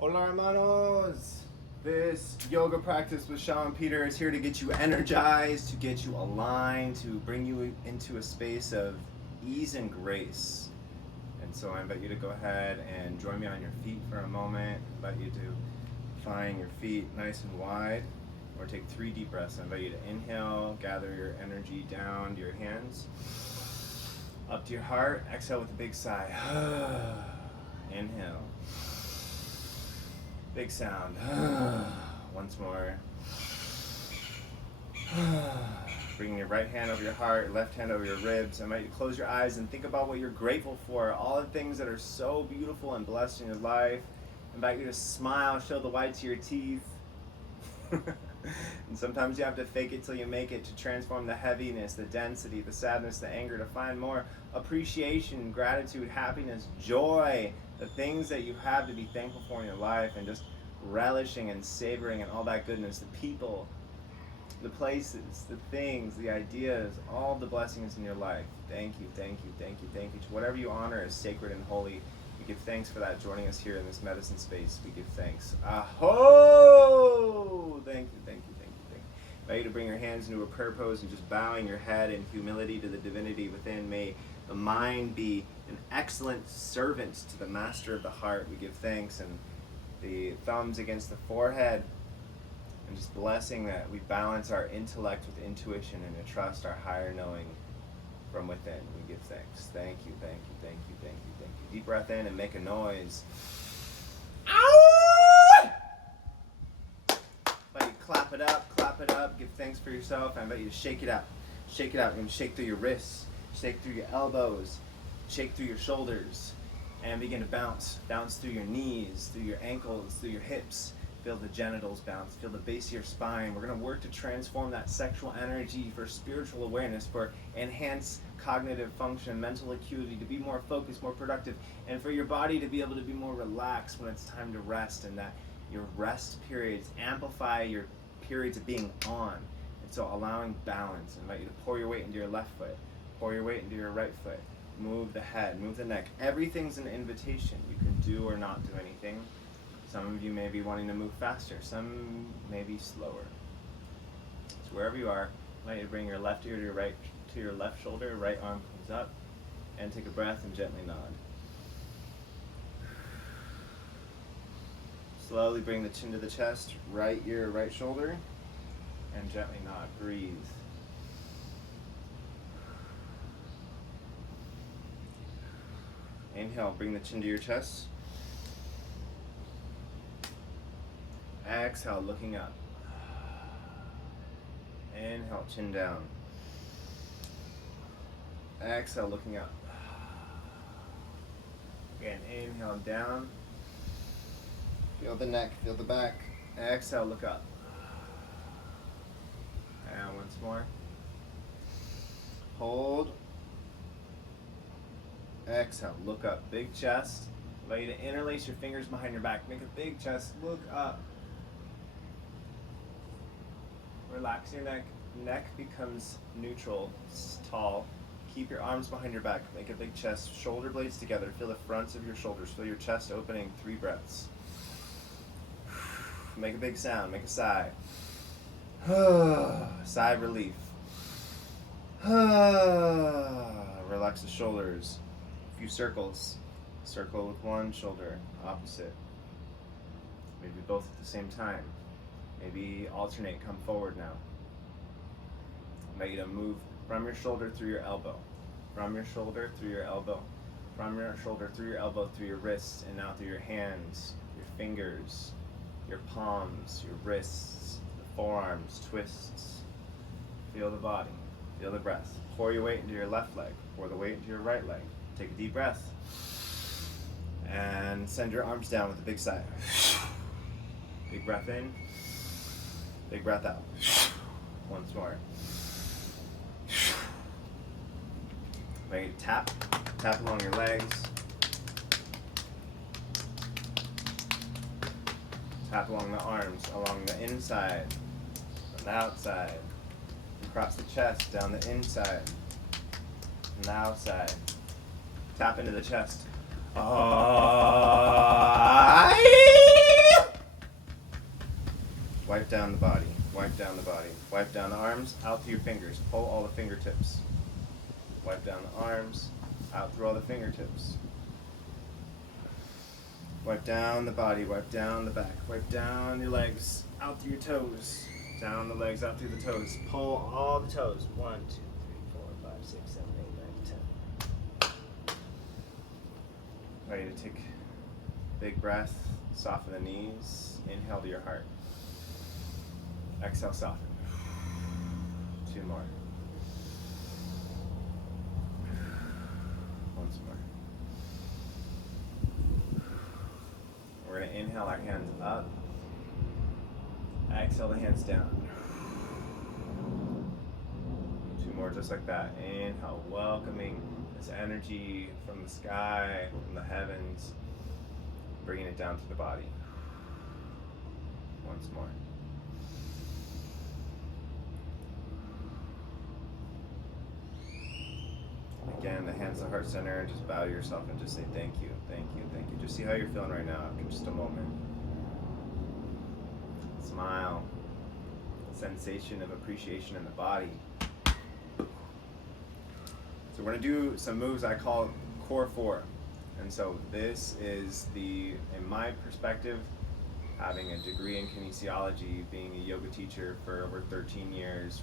Hola, hermanos! This yoga practice with Shaman.Peter is here to get you energized, to get you aligned, to bring you into a space of ease and grace. And so I invite you to go ahead and join me on your feet for a moment. I invite you to find your feet nice and wide, or take 3 deep breaths. I invite you to inhale, gather your energy down to your hands, up to your heart. Exhale with a big sigh. Inhale. Big sound. Once more. Bringing your right hand over your heart, left hand over your ribs. I invite you to close your eyes and think about what you're grateful for, all the things that are so beautiful and blessed in your life. I invite you to smile, show the whites of your teeth. And sometimes you have to fake it till you make it, to transform the heaviness, the density, the sadness, the anger, to find more appreciation, gratitude, happiness, joy, the things that you have to be thankful for in your life, and just relishing and savoring and all that goodness, the people, the places, the things, the ideas, all the blessings in your life. Thank you, thank you, thank you, thank you. To whatever you honor as sacred and holy, we give thanks for that joining us here in this medicine space. We give thanks. Aho! Thank you, thank you, thank you, thank you. I invite you to bring your hands into a prayer pose and just bowing your head in humility to the divinity within. May the mind be an excellent servant to the master of the heart. We give thanks, and the thumbs against the forehead, and just blessing that we balance our intellect with intuition and to trust our higher knowing from within. We give thanks. Thank you, thank you, thank you, thank you, thank you. Deep breath in and make a noise. Ow! But you clap it up, give thanks for yourself. I invite you to shake it out. Shake it out. You're going to shake through your wrists, shake through your elbows, shake through your shoulders, and begin to bounce. Bounce through your knees, through your ankles, through your hips. Feel the genitals bounce, feel the base of your spine. We're going to work to transform that sexual energy for spiritual awareness, for enhanced cognitive function, mental acuity, to be more focused, more productive, and for your body to be able to be more relaxed when it's time to rest, and that your rest periods amplify your periods of being on. And so allowing balance. I invite you to pour your weight into your left foot, pour your weight into your right foot. Move the head, move the neck. Everything's an invitation. You can do or not do anything. Some of you may be wanting to move faster, some may be slower. So wherever you are, I want you to bring your left ear to your left shoulder, right arm comes up, and take a breath and gently nod. Slowly bring the chin to the chest, right ear, right shoulder, and gently nod. Breathe. Inhale, bring the chin to your chest. Exhale, looking up. Inhale, chin down. Exhale, looking up. Again, inhale, down. Feel the neck, feel the back. Exhale, look up. And once more. Hold. Exhale, look up. Big chest. I invite you to interlace your fingers behind your back. Make a big chest, look up. Relax your neck. Neck becomes neutral, tall. Keep your arms behind your back. Make a big chest. Shoulder blades together. Feel the fronts of your shoulders. Feel your chest opening. 3 breaths. Make a big sound. Make a sigh. Sigh of relief. Relax the shoulders. A few circles. Circle with one shoulder. Opposite. Maybe both at the same time. Maybe alternate, come forward now. I invite you to move from your shoulder through your elbow. From your shoulder through your elbow. From your shoulder through your elbow, through your wrists, and now through your hands, your fingers, your palms, your wrists, the forearms, twists. Feel the body, feel the breath. Pour your weight into your left leg, pour the weight into your right leg. Take a deep breath. And send your arms down with a big sigh. Big breath in. Big breath out. Once more. Ready to tap. Tap along your legs. Tap along the arms, along the inside, from the outside. Across the chest, down the inside, and the outside. Tap into the chest. down the body, wipe down the body, wipe down the arms, out through your fingers, pull all the fingertips. Wipe down the arms, out through all the fingertips. Wipe down the body, wipe down the back, wipe down your legs, out through your toes. Down the legs, out through the toes. Pull all the toes. 1, 2, 3, 4, 5, 6, 7, 8, 9, 10. Ready to take a big breath, soften the knees, inhale to your heart. Exhale, soften. 2 more. Once more. We're going to inhale our hands up. Exhale the hands down. 2 more just like that. Inhale, welcoming this energy from the sky, from the heavens, bringing it down to the body. Once more. Again, the hands to heart center, just bow to yourself and just say thank you, thank you, thank you. Just see how you're feeling right now after just a moment. Smile. Sensation of appreciation in the body. So we're going to do some moves I call Core 4. And so this is in my perspective, having a degree in kinesiology, being a yoga teacher for over 13 years,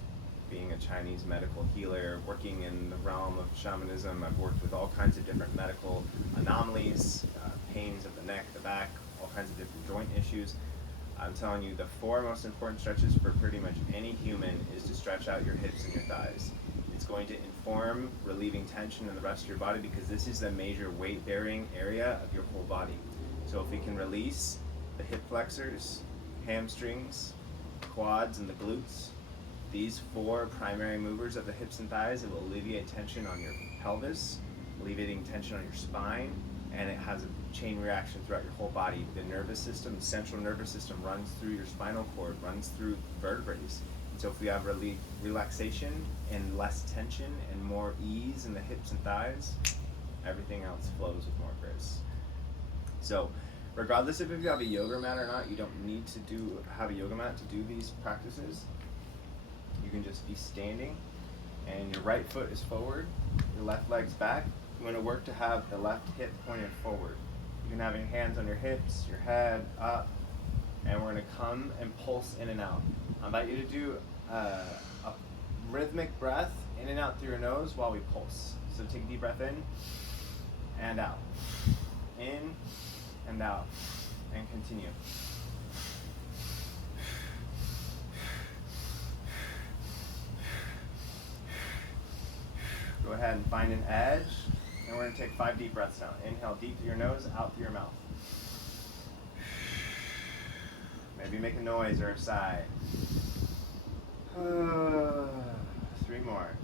being a Chinese medical healer, working in the realm of shamanism. I've worked with all kinds of different medical anomalies, pains of the neck, the back, all kinds of different joint issues. I'm telling you, the 4 most important stretches for pretty much any human is to stretch out your hips and your thighs. It's going to inform relieving tension in the rest of your body because this is the major weight-bearing area of your whole body. So if we can release the hip flexors, hamstrings, quads, and the glutes, these 4 primary movers of the hips and thighs, it will alleviate tension on your pelvis, alleviating tension on your spine, and it has a chain reaction throughout your whole body. The nervous system, the central nervous system runs through your spinal cord, runs through vertebrae. And so if we have relaxation and less tension and more ease in the hips and thighs, everything else flows with more grace. So regardless if you have a yoga mat or not, you don't need to have a yoga mat to do these practices. You can just be standing and your right foot is forward, your left leg's back. You want to work to have the left hip pointed forward. You can have your hands on your hips, your head up, and we're going to come and pulse in and out. I invite you to do a rhythmic breath in and out through your nose while we pulse. So take a deep breath in and out. In and out. And continue. Go ahead and find an edge, and we're going to take 5 deep breaths now. Inhale deep through your nose, out through your mouth. Maybe make a noise or a sigh. 3 more.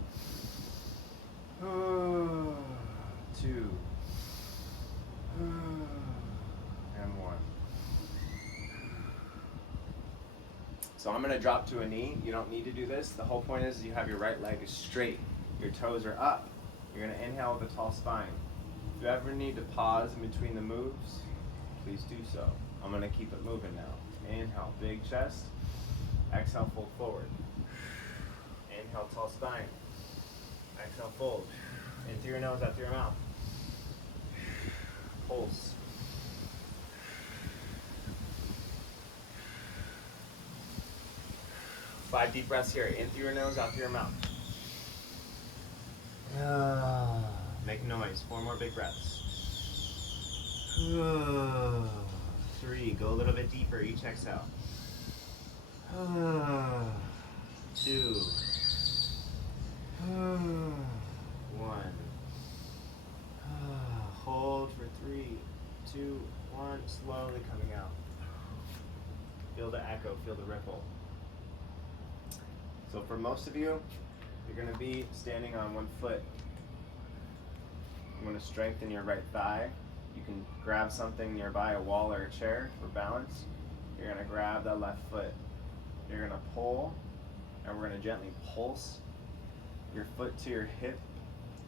2. And 1. So I'm going to drop to a knee. You don't need to do this. The whole point is you have your right leg is straight. Your toes are up. You're going to inhale with a tall spine. If you ever need to pause in between the moves, please do so. I'm going to keep it moving now. Inhale, big chest. Exhale, fold forward. Inhale, tall spine. Exhale, fold. In through your nose, out through your mouth. Pulse. Five deep breaths here. In through your nose, out through your mouth. Make noise. 4 more big breaths. 3. Go a little bit deeper. Each exhale. 2. 1. Hold for 3, 2, 1. Slowly coming out. Feel the echo. Feel the ripple. So for most of you, you're going to be standing on one foot. You want to strengthen your right thigh. You can grab something nearby, a wall or a chair for balance. You're going to grab that left foot. You're going to pull, and we're going to gently pulse your foot to your hip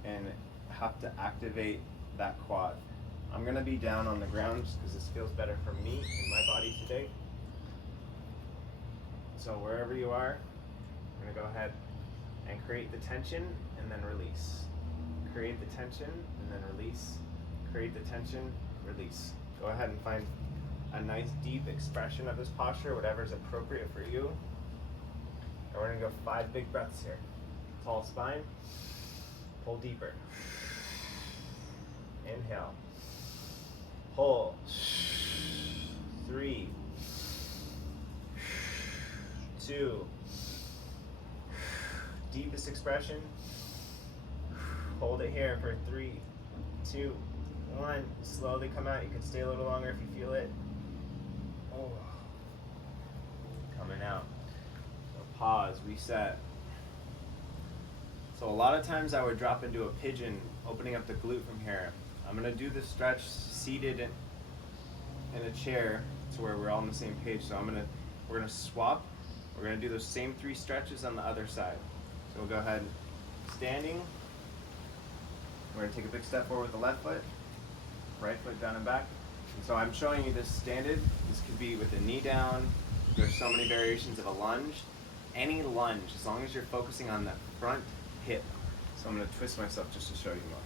and have to activate that quad. I'm going to be down on the ground just because this feels better for me and my body today. So wherever you are, I'm gonna go ahead and create the tension and then release. Create the tension and then release. Create the tension, release. Go ahead and find a nice deep expression of this posture, whatever is appropriate for you. And we're gonna go 5 big breaths here. Tall spine, pull deeper. Inhale, hold. 3, 2, deepest expression. Hold it here for 3, 2, 1. Slowly come out. You can stay a little longer if you feel it. Oh. Coming out. So pause, reset. So a lot of times I would drop into a pigeon, opening up the glute from here. I'm gonna do the stretch seated in a chair to where we're all on the same page. So we're gonna swap. We're gonna do those same 3 stretches on the other side. So we'll go ahead, standing. We're gonna take a big step forward with the left foot, right foot down and back. And so I'm showing you this standard. This could be with the knee down. There's so many variations of a lunge. Any lunge, as long as you're focusing on the front hip. So I'm gonna twist myself just to show you more.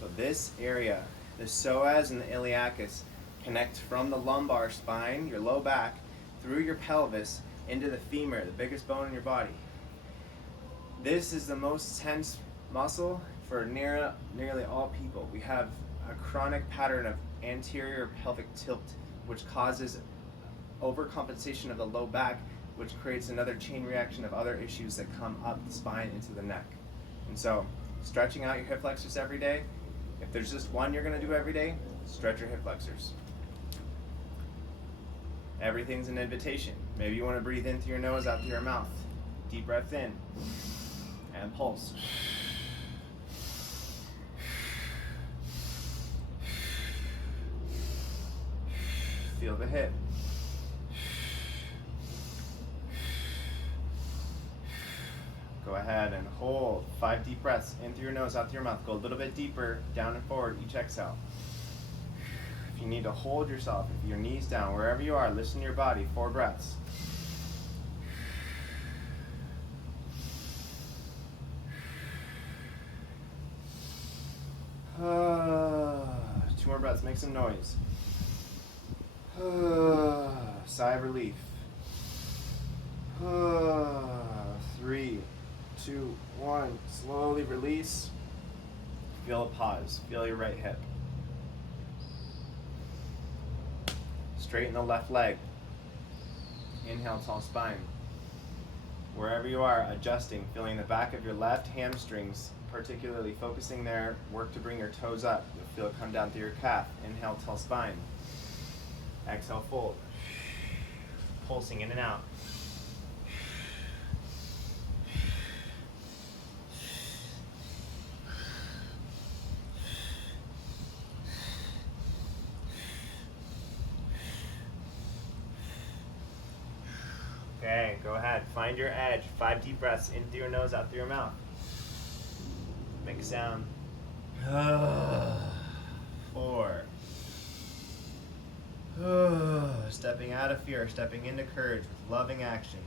So this area, the psoas and the iliacus, connect from the lumbar spine, your low back, through your pelvis, into the femur, the biggest bone in your body. This is the most tense muscle for nearly all people. We have a chronic pattern of anterior pelvic tilt, which causes overcompensation of the low back, which creates another chain reaction of other issues that come up the spine into the neck. And so, stretching out your hip flexors every day. If there's just one you're gonna do every day, stretch your hip flexors. Everything's an invitation. Maybe you wanna breathe in through your nose, out through your mouth. Deep breath in, and pulse. Feel the hip. Go ahead and hold 5 deep breaths in through your nose, out through your mouth. Go a little bit deeper, down and forward, each exhale. If you need to hold yourself, if your knees down, wherever you are, listen to your body, 4 breaths. Two more breaths, make some noise. Sigh of relief. 3, 2, 1. Slowly release. Feel a pause. Feel your right hip. Straighten the left leg. Inhale, tall spine. Wherever you are, adjusting, feeling the back of your left hamstrings, particularly focusing there. Work to bring your toes up. You'll feel it come down through your calf. Inhale, tall spine. Exhale, fold. Pulsing in and out. Okay, go ahead. Find your edge. 5 deep breaths in through your nose, out through your mouth. Make a sound. 4. Stepping out of fear, stepping into courage with loving action.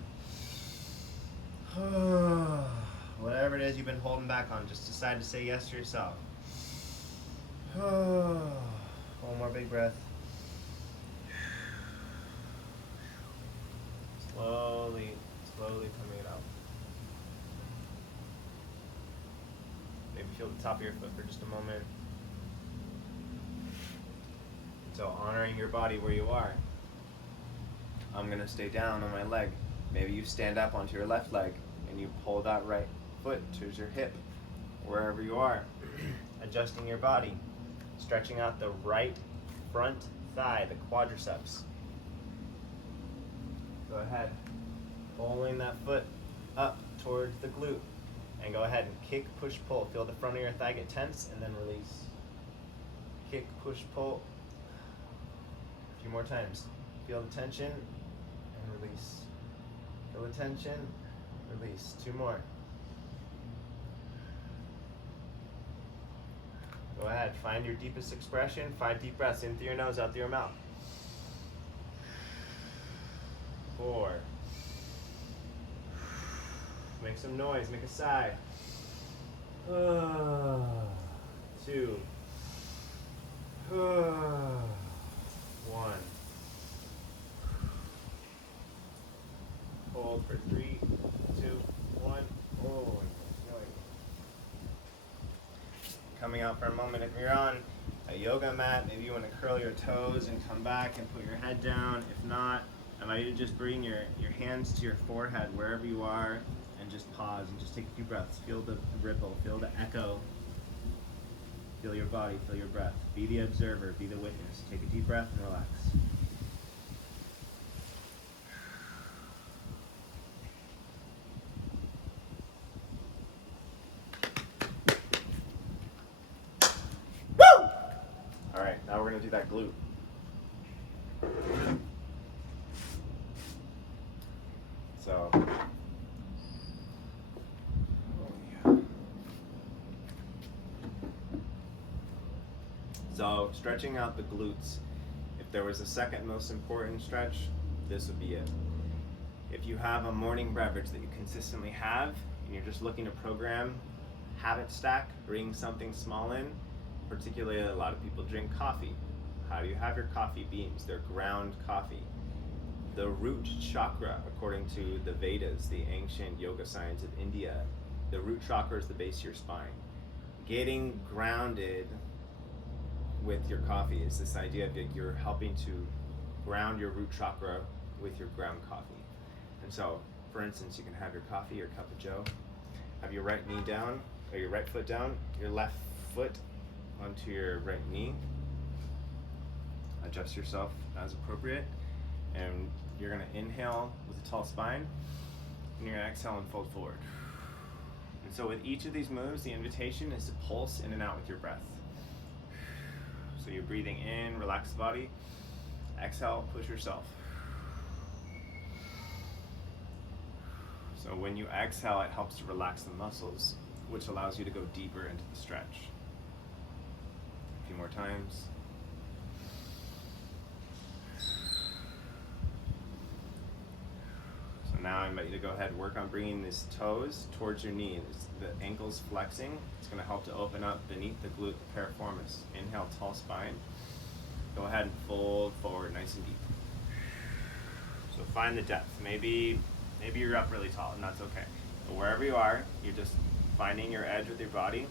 Whatever it is you've been holding back on, just decide to say yes to yourself. One more big breath. Slowly coming it out. Maybe feel the top of your foot for just a moment. So honoring your body where you are. I'm gonna stay down on my leg. Maybe you stand up onto your left leg and you pull that right foot towards your hip, wherever you are. Adjusting your body. Stretching out the right front thigh, the quadriceps. Go ahead. Pulling that foot up towards the glute. And go ahead and kick, push, pull. Feel the front of your thigh get tense and then release. Kick, push, pull. A few more times. Feel the tension and release. Feel the tension, release. 2 more. Go ahead, find your deepest expression. 5 deep breaths in through your nose, out through your mouth. 4, Make some noise, make a sigh. 2. 1. Hold for 3, 2, 1. Oh, coming out for a moment. If you're on a yoga mat, maybe you want to curl your toes and come back and put your head down. If not, I invite you to just bring your hands to your forehead wherever you are and just pause and just take a few breaths. Feel the ripple, feel the echo. Feel your body, feel your breath. Be the observer, be the witness. Take a deep breath and relax. Woo! All right, now we're gonna do that glute. So, So stretching out the glutes. If there was a second most important stretch, this would be it. If you have a morning beverage that you consistently have, and you're just looking to program habit stack, bring something small in, particularly a lot of people drink coffee. How do you have your coffee beans? They're ground coffee. The root chakra, according to the Vedas, the ancient yoga science of India, the root chakra is the base of your spine. Getting grounded with your coffee is this idea that you're helping to ground your root chakra with your ground coffee. And so, for instance, you can have your coffee or cup of joe, have your right knee down, or your right foot down, your left foot onto your right knee. Adjust yourself as appropriate, and you're going to inhale with a tall spine, and you're going to exhale and fold forward. And so with each of these moves, the invitation is to pulse in and out with your breath. So you're breathing in, relax the body. Exhale, push yourself. So when you exhale, it helps to relax the muscles, which allows you to go deeper into the stretch. A few more times. So now I invite you to go ahead and work on bringing these toes towards your knees. The ankles flexing. It's going to help to open up beneath the glute piriformis. Inhale, tall spine. Go ahead and fold forward nice and deep. So find the depth. Maybe you're up really tall, and that's okay. But wherever you are, you're just finding your edge with your body.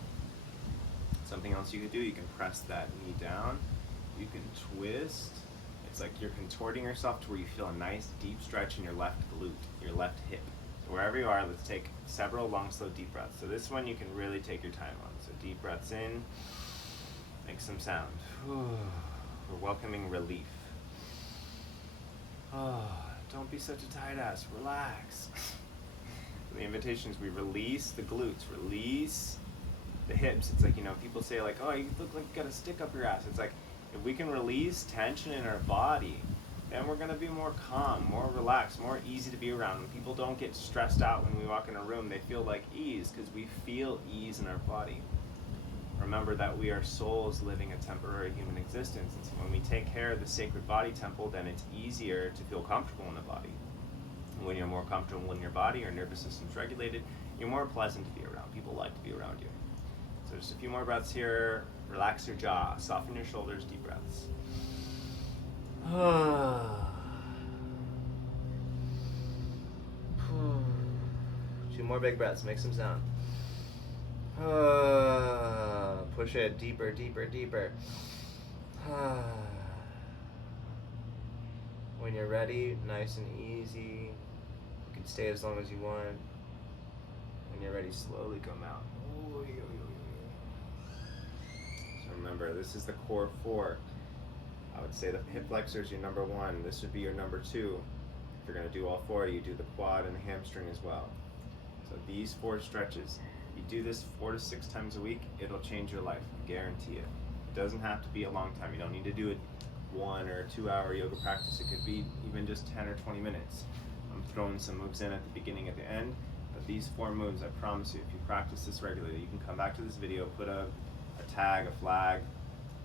Something else you could do, you can press that knee down. You can twist. It's like you're contorting yourself to where you feel a nice deep stretch in your left glute, your left hip. So wherever you are, let's take several long, slow, deep breaths. So this one you can really take your time on. So deep breaths in, make some sound. We're welcoming relief. Don't be such a tight ass, relax. The invitation is we release the glutes, release the hips. It's like, people say like, oh, you look like you got a stick up your ass. It's like, if we can release tension in our body, then we're gonna be more calm, more relaxed, more easy to be around. When people don't get stressed out when we walk in a room, they feel like ease because we feel ease in our body. Remember that we are souls living a temporary human existence, and so when we take care of the sacred body temple, then it's easier to feel comfortable in the body. And when you're more comfortable in your body, your nervous system's regulated, you're more pleasant to be around. People like to be around you. So just a few more breaths here. Relax your jaw, soften your shoulders, deep breaths. 2 more big breaths, make some sound. Push it deeper, deeper, deeper. When you're ready, nice and easy. You can stay as long as you want. When you're ready, slowly come out. So remember, this is the core 4. I would say the hip flexor is your number 1. This would be your number 2. If you're going to do all 4, you do the quad and the hamstring as well. So these 4 stretches, you do this 4 to 6 times a week, it'll change your life, I guarantee it. It doesn't have to be a long time. You don't need to do it 1 or 2 hour yoga practice. It could be even just 10 or 20 minutes. I'm throwing some moves in at the beginning, at the end, but these 4 moves, I promise you, if you practice this regularly, you can come back to this video, put a tag, a flag,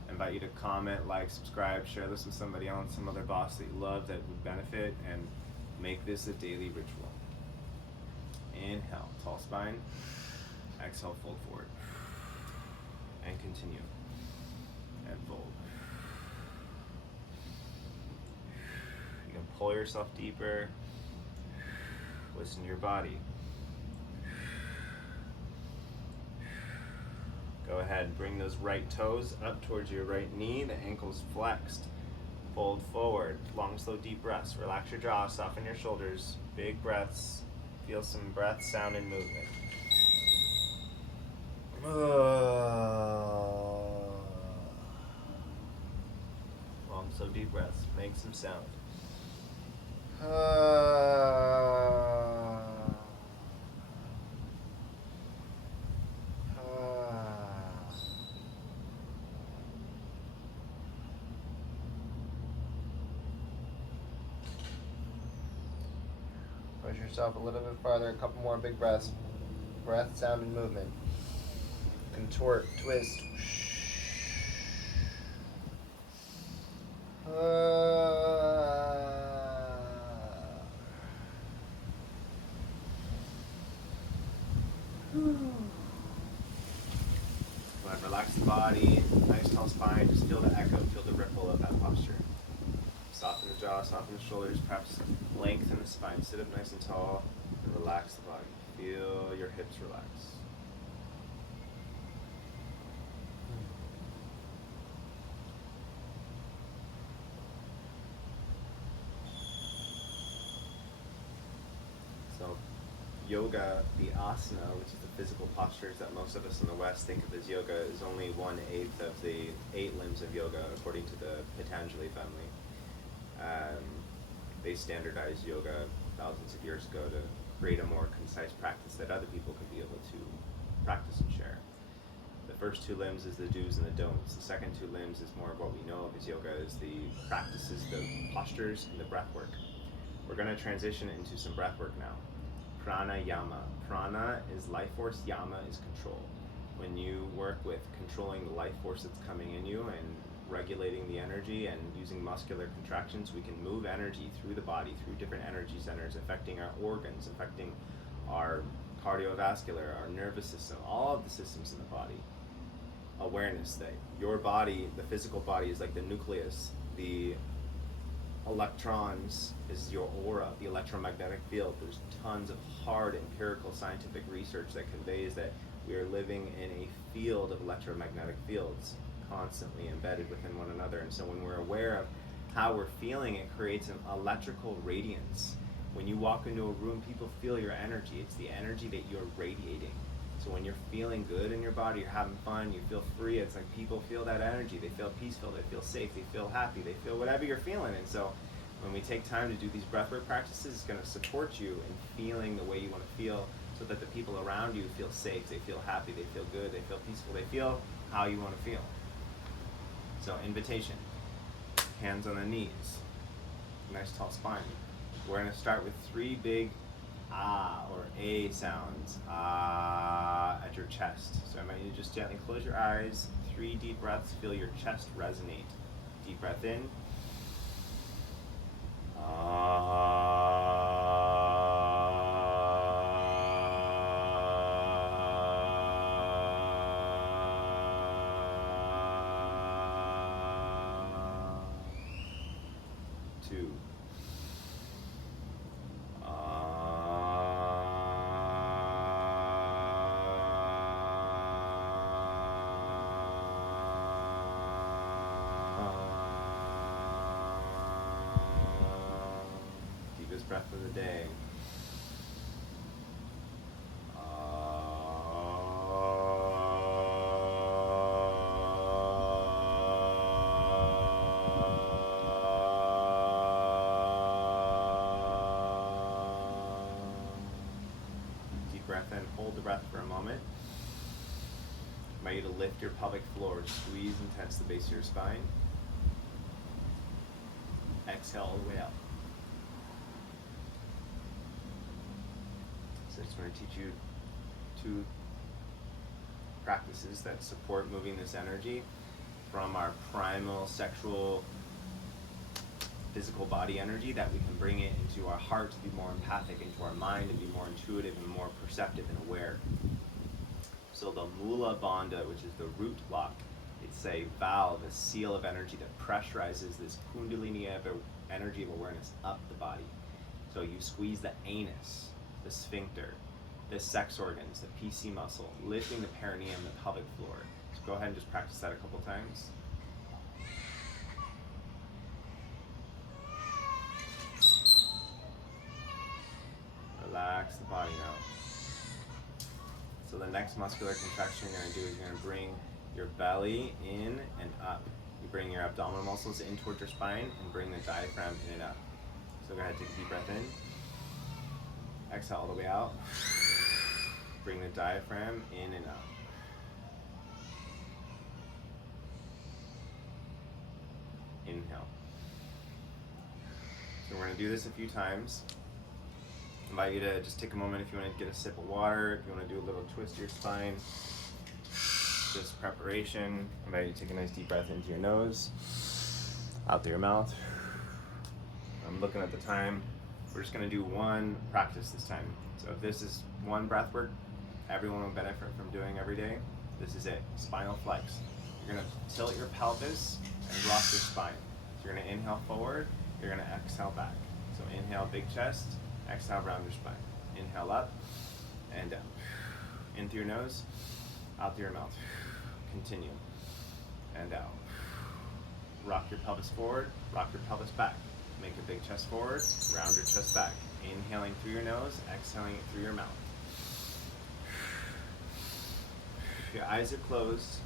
invite you to comment, like, subscribe, share this with somebody else, some other boss that you love that would benefit, and make this a daily ritual. Inhale, tall spine. Exhale, fold forward. And continue. And fold. You can pull yourself deeper. Listen to your body. Go ahead and bring those right toes up towards your right knee, the ankles flexed. Fold forward, long, slow, deep breaths. Relax your jaw, soften your shoulders. Big breaths. Feel some breath, sound, and movement. Long, slow, deep breaths. Make some sound. Push yourself a little bit farther, a couple more big breaths. Breath, sound, and movement. Contort, twist. Go ahead, relax the body, nice tall spine, just feel the echo, feel the ripple of that posture. Soften the jaw, soften the shoulders, perhaps lengthen the spine, sit up nice and tall, and relax the body. Feel your hips relax. So, yoga, the asana, which is the physical postures that most of us in the West think of as yoga, is only 1/8 of the 8 limbs of yoga, according to the Patanjali family. They standardized yoga thousands of years ago to create a more concise practice that other people could be able to practice and share. The first 2 limbs is the do's and the don'ts. The second 2 limbs is more of what we know of as yoga, is the practices, the postures, and the breath work. We're going to transition into some breath work now. Pranayama. Prana is life force, yama is control. When you work with controlling the life force that's coming in you and regulating the energy and using muscular contractions, we can move energy through the body, through different energy centers, affecting our organs, affecting our cardiovascular, our nervous system, all of the systems in the body. Awareness that your body, the physical body, is like the nucleus. The electrons is your aura, the electromagnetic field. There's tons of hard empirical scientific research that conveys that we are living in a field of electromagnetic fields, constantly embedded within one another. And so when we're aware of how we're feeling, it creates an electrical radiance. When you walk into a room, people feel your energy. It's the energy that you're radiating. So when you're feeling good in your body, you're having fun, you feel free, it's like people feel that energy. They feel peaceful, they feel safe, they feel happy, they feel whatever you're feeling. And so when we take time to do these breathwork practices, it's going to support you in feeling the way you want to feel, so that the people around you feel safe, they feel happy, they feel good, they feel peaceful, they feel how you want to feel. So invitation, hands on the knees, nice tall spine. We're going to start with 3 big ah or a sounds at your chest. So I want you to just gently close your eyes, 3 deep breaths, feel your chest resonate. Deep breath in. Deepest breath of the day. Deep breath in, hold the breath for a moment. I want you to lift your pelvic floor, squeeze and tense the base of your spine. Exhale all the way out. So I just want to teach you 2 practices that support moving this energy from our primal sexual physical body energy, that we can bring it into our heart to be more empathic, into our mind to be more intuitive and more perceptive and aware. So the Mula Bandha, which is the root block, it's a valve, a seal of energy that pressurizes this Kundalini energy of awareness up the body. So you squeeze the anus, the sphincter, the sex organs, the PC muscle, lifting the perineum, the pelvic floor. So go ahead and just practice that a couple times. Relax the body now. So the next muscular contraction you're going to do is you're going to bring your belly in and up. You bring your abdominal muscles in towards your spine and bring the diaphragm in and up. So go ahead, take a deep breath in. Exhale all the way out. Bring the diaphragm in and up. Inhale. So we're going to do this a few times. I invite you to just take a moment if you want to get a sip of water, if you want to do a little twist to your spine. Just preparation. I invite you to take a nice deep breath into your nose, out through your mouth. I'm looking at the time. We're just going to do one practice this time. So if this is one breath work everyone will benefit from doing every day, this is it. Spinal flex. You're going to tilt your pelvis and rock your spine. So you're going to inhale forward, you're going to exhale back. So inhale, big chest, exhale, round your spine. Inhale up and down. In through your nose, out through your mouth. Continue. And out. Rock your pelvis forward, rock your pelvis back. Make a big chest forward, round your chest back. Inhaling through your nose, exhaling it through your mouth. Your eyes are closed,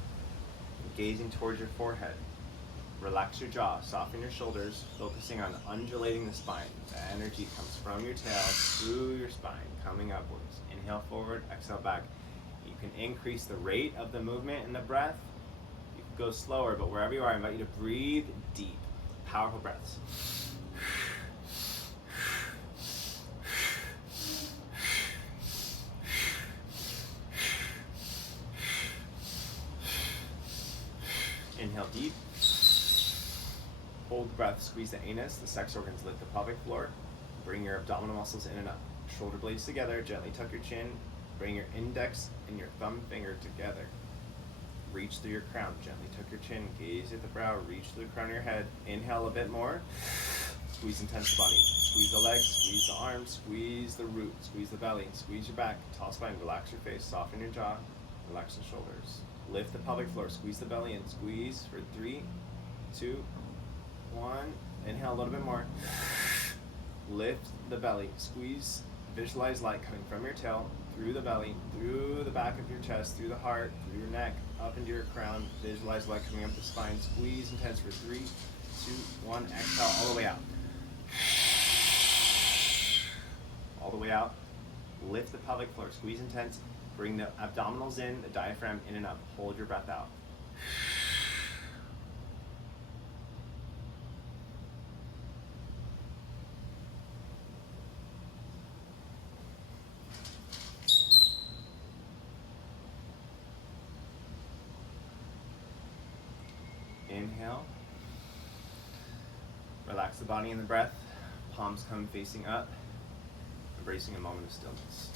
gazing towards your forehead. Relax your jaw, soften your shoulders, focusing on undulating the spine. The energy comes from your tail through your spine, coming upwards. Inhale forward, exhale back. You can increase the rate of the movement and the breath. You can go slower, but wherever you are, I invite you to breathe deep, powerful breaths. Inhale deep. Hold the breath, squeeze the anus, the sex organs, lift the pelvic floor. Bring your abdominal muscles in and up. Shoulder blades together, gently tuck your chin. Bring your index and your thumb finger together. Reach through your crown, gently tuck your chin, gaze at the brow, reach through the crown of your head. Inhale a bit more. Squeeze intense the body. Squeeze the legs, squeeze the arms, squeeze the root, squeeze the belly, squeeze your back, tall spine, relax your face, soften your jaw, relax the shoulders. Lift the pelvic floor, squeeze the belly in, squeeze for 3, 2, 1. Inhale a little bit more. Lift the belly, squeeze, visualize light coming from your tail, through the belly, through the back of your chest, through the heart, through your neck, up into your crown. Visualize light coming up the spine, squeeze intense for 3, 2, 1. Exhale all the way out. All the way out. Lift the pelvic floor, squeeze intense. Bring the abdominals in, the diaphragm in and up. Hold your breath out. Inhale. Relax the body and the breath. Palms come facing up. Embracing a moment of stillness.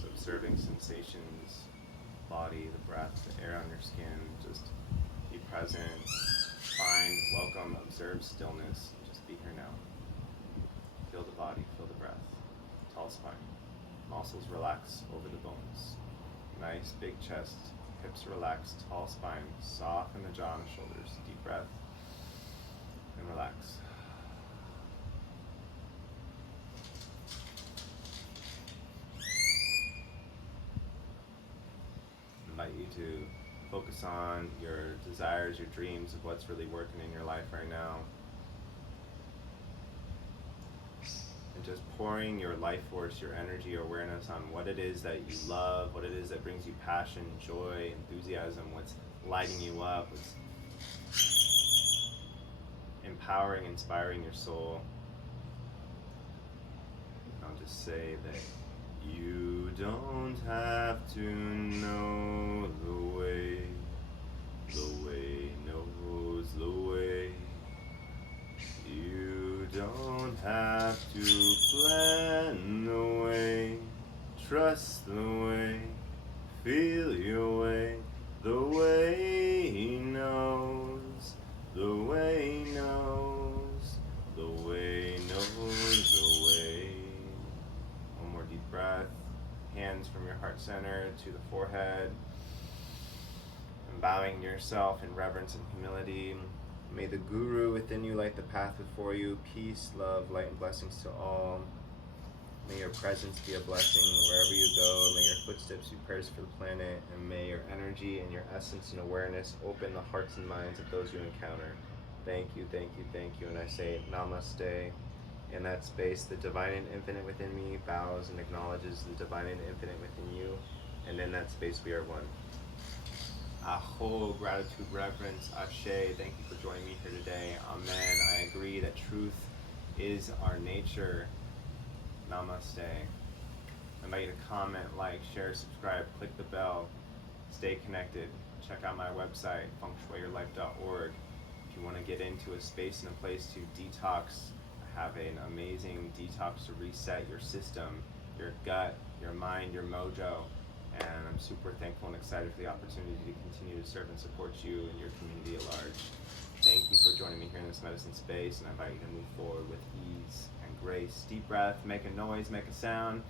So observing sensations, body, the breath, the air on your skin. Just be present, find, welcome, observe stillness. Just be here now. Feel the body, feel the breath. Tall spine. Muscles relax over the bones. Nice big chest, hips relax, tall spine. Soften the jaw and the shoulders. Deep breath and relax. I invite you to focus on your desires, your dreams of what's really working in your life right now. And just pouring your life force, your energy, your awareness on what it is that you love, what it is that brings you passion, joy, enthusiasm, what's lighting you up, what's empowering, inspiring your soul. I'll just say that you don't have to know the way knows the way. You don't have to plan the way, trust the way, feel your way. The way knows, the way knows, the way knows the way. One more deep breath. Hands from your heart center to the forehead. And bowing yourself in reverence and humility. May the Guru within you light the path before you. Peace, love, light, and blessings to all. May your presence be a blessing wherever you go. May your footsteps be prayers for the planet. And may your energy and your essence and awareness open the hearts and minds of those you encounter. Thank you, thank you, thank you. And I say namaste. In that space, the divine and infinite within me bows and acknowledges the divine and infinite within you. And in that space, we are one. Aho, gratitude, reverence, ashe. Thank you for joining me here today. Amen. I agree that truth is our nature. Namaste. I invite you to comment, like, share, subscribe, click the bell, stay connected. Check out my website, fengshuiyourlife.org. If you want to get into a space and a place to detox, I have an amazing detox to reset your system, your gut, your mind, your mojo. And I'm super thankful and excited for the opportunity to continue to serve and support you and your community at large. Thank you for joining me here in this medicine space, and I invite you to move forward with ease and grace. Deep breath, make a noise, make a sound.